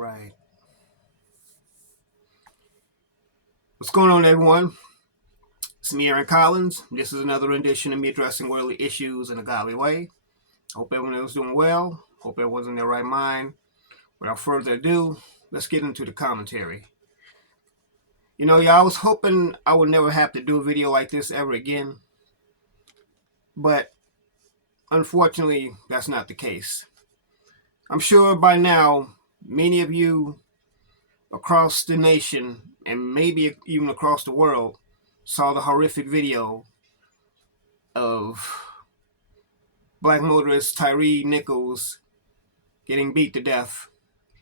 right. What's going on, everyone? It's me, Aaron Collins. This is another rendition of me addressing worldly issues in a godly way. Hope everyone is doing well. Hope everyone's in their right mind. Without further ado, let's get into the commentary. Y'all, I was hoping I would never have to do a video like this ever again, but unfortunately, that's not the case. I'm sure by now, many of you across the nation and maybe even across the world saw the horrific video of black motorist Tyre Nichols getting beat to death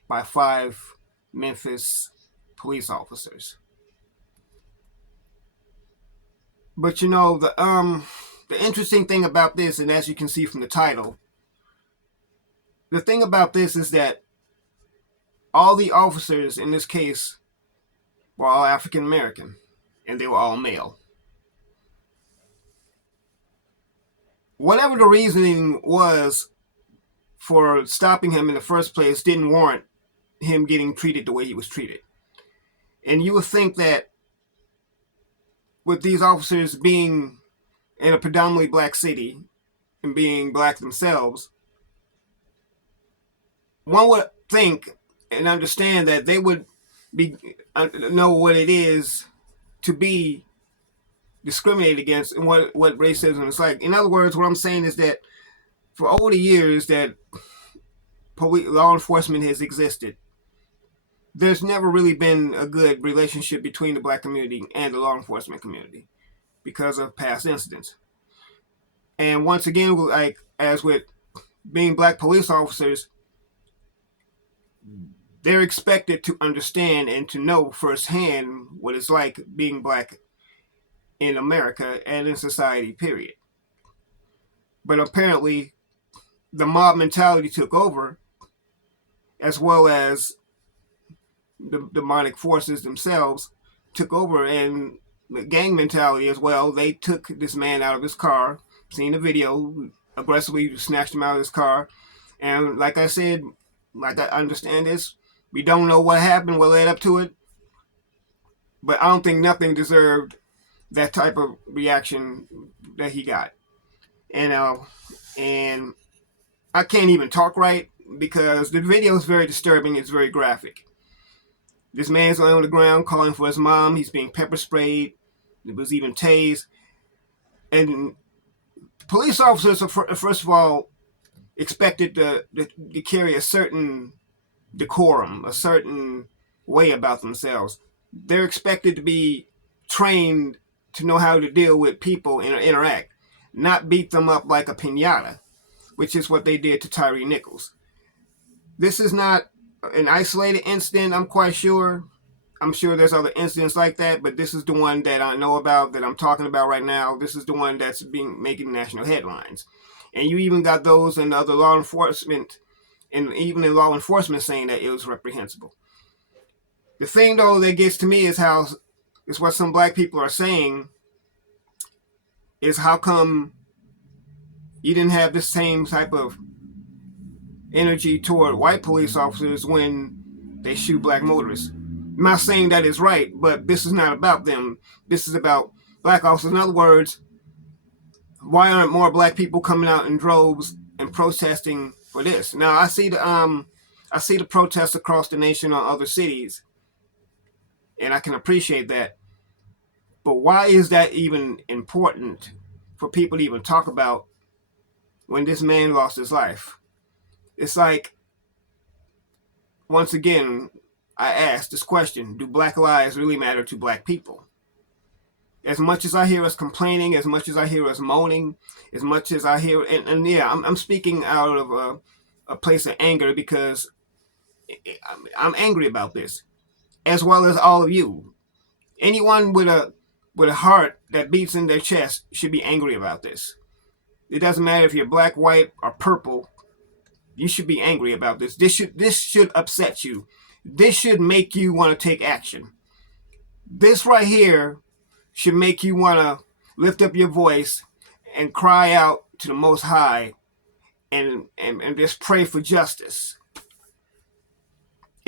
by 5 Memphis police officers. But the interesting thing about this, and as you can see from the title, the thing about this is that all the officers in this case were all African American, and they were all male. Whatever the reasoning was for stopping him in the first place didn't warrant him getting treated the way he was treated. And you would think that with these officers being in a predominantly black city and being black themselves, one would think and understand that they would know what it is to be discriminated against and what racism is like. In other words, what I'm saying is that for over the years that law enforcement has existed, there's never really been a good relationship between the black community and the law enforcement community because of past incidents. And once again, like as with being black police officers, they're expected to understand and to know firsthand what it's like being black in America and in society, period. But apparently, the mob mentality took over, as well as the demonic forces themselves took over, and the gang mentality as well. They took this man out of his car, seen the video, aggressively snatched him out of his car. And like I said, like I understand this, we don't know what happened, what led up to it, but I don't think nothing deserved that type of reaction that he got. And I can't even talk right because the video is very disturbing. It's very graphic. This man's laying on the ground calling for his mom. He's being pepper sprayed. It was even tased. And police officers are, first of all, expected to carry a certain decorum, a certain way about themselves. They're expected to be trained to know how to deal with people and interact, not beat them up like a piñata, which is what they did to Tyre Nichols. This is not an isolated incident, I'm quite sure. I'm sure there's other incidents like that, but this is the one that I know about, that I'm talking about right now. This is the one that's making national headlines. And you even got those in other law enforcement, and even in law enforcement, saying that it was reprehensible. The thing, though, that gets to me is what some black people are saying is, how come you didn't have the same type of energy toward white police officers when they shoot black motorists? I'm not saying that is right, but this is not about them. This is about black officers. In other words, why aren't more black people coming out in droves and protesting for this? Now, I see the protests across the nation on other cities, and I can appreciate that. But why is that even important for people to even talk about when this man lost his life? It's like, once again, I ask this question: do black lives really matter to black people? As much as I hear us complaining, as much as I hear us moaning, as much as I hear, and yeah, I'm speaking out of a place of anger, because I'm angry about this, as well as all of you. Anyone with a heart that beats in their chest should be angry about this. It doesn't matter if you're black, white, or purple. You should be angry about this. This should upset you. This should make you want to take action. This right here should make you want to lift up your voice and cry out to the Most High and just pray for justice.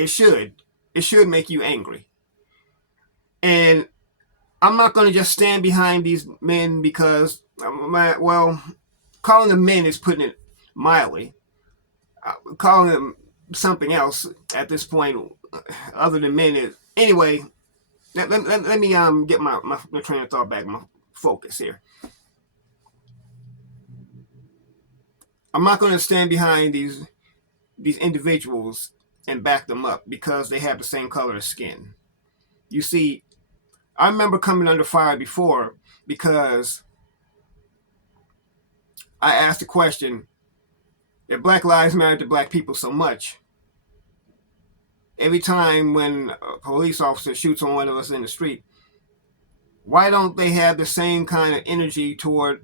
It should. It should make you angry. And I'm not going to just stand behind these men because, well, calling them men is putting it mildly. Calling them something else at this point, other than men, is anyway. Let me get my train of thought back, my focus here. I'm not going to stand behind these individuals and back them up because they have the same color of skin. You see, I remember coming under fire before because I asked the question, if Black Lives Matter to Black people so much, every time when a police officer shoots on one of us in the street, why don't they have the same kind of energy toward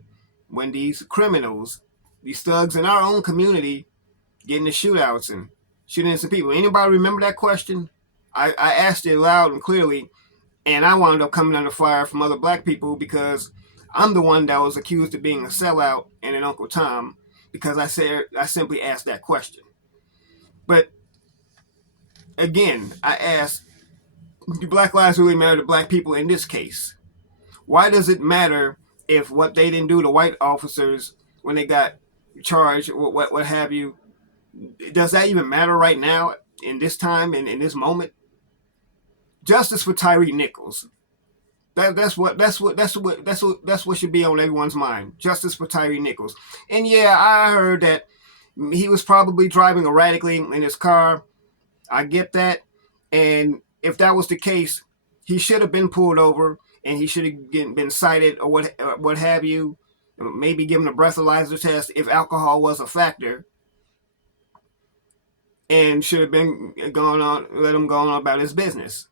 when these criminals, these thugs in our own community, get into shootouts and shooting innocent people? Anybody remember that question? I asked it loud and clearly, and I wound up coming under fire from other Black people because I'm the one that was accused of being a sellout and an Uncle Tom because I simply asked that question. But again, I asked, do Black lives really matter to Black people in this case? Why does it matter if what they didn't do to white officers when they got charged, what have you? Does that even matter right now in this time and in this moment? Justice for Tyre Nichols. That's what should be on everyone's mind. Justice for Tyre Nichols. And yeah, I heard that he was probably driving erratically in his car. I get that. And if that was the case, he should have been pulled over and he should have been cited or what have you. Maybe given a breathalyzer test if alcohol was a factor, and should have been let him go on about his business.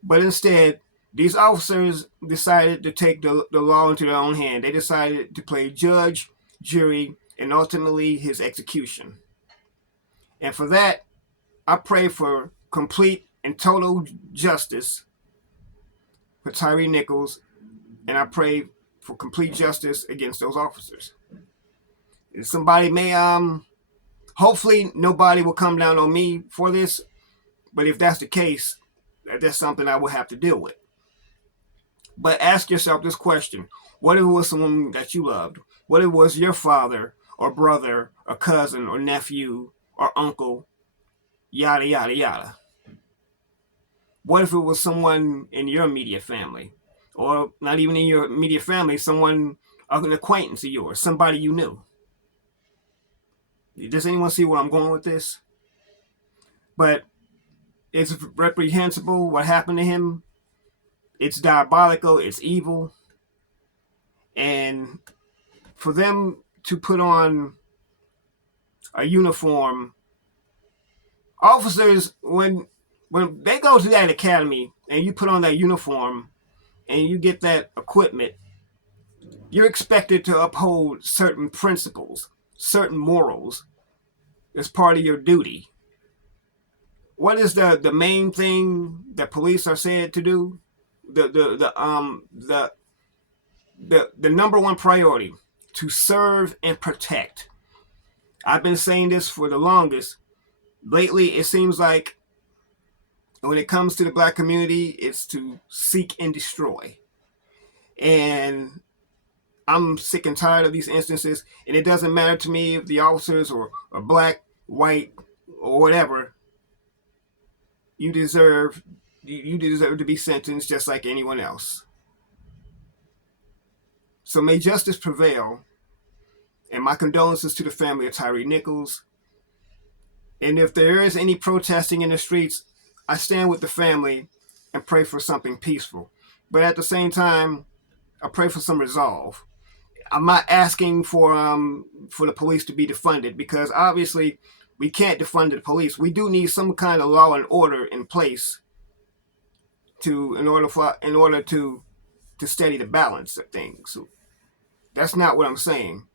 But instead, these officers decided to take the law into their own hand. They decided to play judge, jury, and ultimately his execution. And for that, I pray for complete and total justice for Tyre Nichols, and I pray for complete justice against those officers. Somebody may, hopefully nobody will come down on me for this, but if that's the case, that's something I will have to deal with. But ask yourself this question. What if it was someone that you loved? What if it was your father or brother or cousin or nephew or uncle, yada, yada, yada? What if it was someone in your immediate family? Or not even in your immediate family, someone, an acquaintance of yours, somebody you knew? Does anyone see where I'm going with this? But it's reprehensible what happened to him. It's diabolical. It's evil. And for them to put on a uniform, officers, when they go to that academy and you put on that uniform and you get that equipment, you're expected to uphold certain principles, certain morals as part of your duty. What is the main thing that police are said to do? The number one priority: to serve and protect. I've been saying this for the longest. Lately, it seems like when it comes to the Black community, it's to seek and destroy. And I'm sick and tired of these instances. And it doesn't matter to me if the officers are Black, white, or whatever. You deserve to be sentenced just like anyone else. So may justice prevail. And my condolences to the family of Tyre Nichols. And if there is any protesting in the streets, I stand with the family and pray for something peaceful. But at the same time, I pray for some resolve. I'm not asking for the police to be defunded because obviously we can't defund the police. We do need some kind of law and order in place in order to steady the balance of things. So that's not what I'm saying.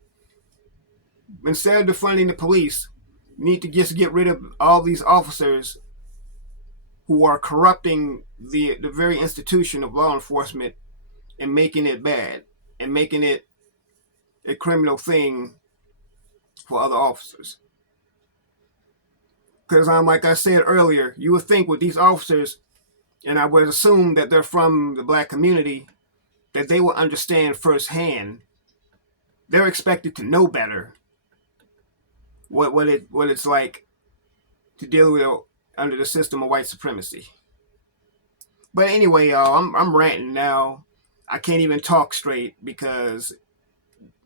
Instead of defunding the police, we need to just get rid of all these officers who are corrupting the very institution of law enforcement and making it bad and making it a criminal thing for other officers. Because like I said earlier, you would think with these officers, and I would assume that they're from the black community, that they will understand firsthand. They're expected to know better what it's like to deal with under the system of white supremacy. But anyway, y'all, I'm ranting now. I can't even talk straight because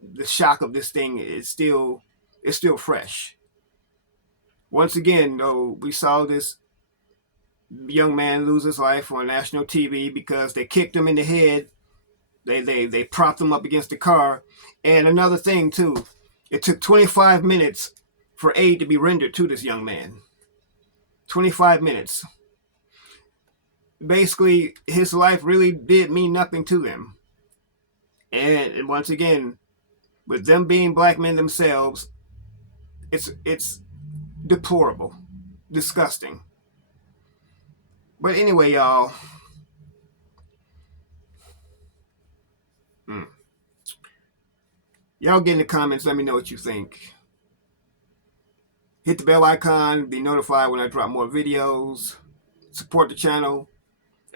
the shock of this thing is still it's still fresh. Once again, though, we saw this young man lose his life on national TV because they kicked him in the head. They propped him up against the car. And another thing too, it took 25 minutes for aid to be rendered to this young man. 25 minutes. Basically, his life really did mean nothing to them. And once again, with them being black men themselves, it's deplorable, disgusting. But anyway, y'all, mm, y'all get in the comments. Let me know what you think. Hit the bell icon, be notified when I drop more videos. Support the channel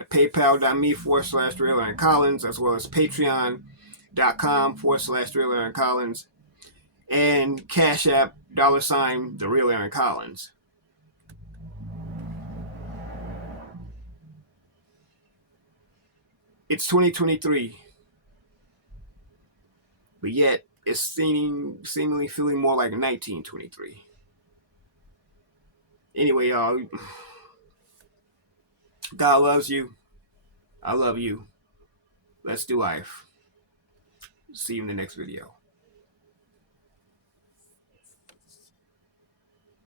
at paypal.me/Real Aaron Collins, as well as patreon.com/Real Aaron Collins, and Cash App $ The Real Aaron Collins. It's 2023, but yet it's seemingly feeling more like 1923. Anyway, y'all, God loves you. I love you. Let's do life. See you in the next video.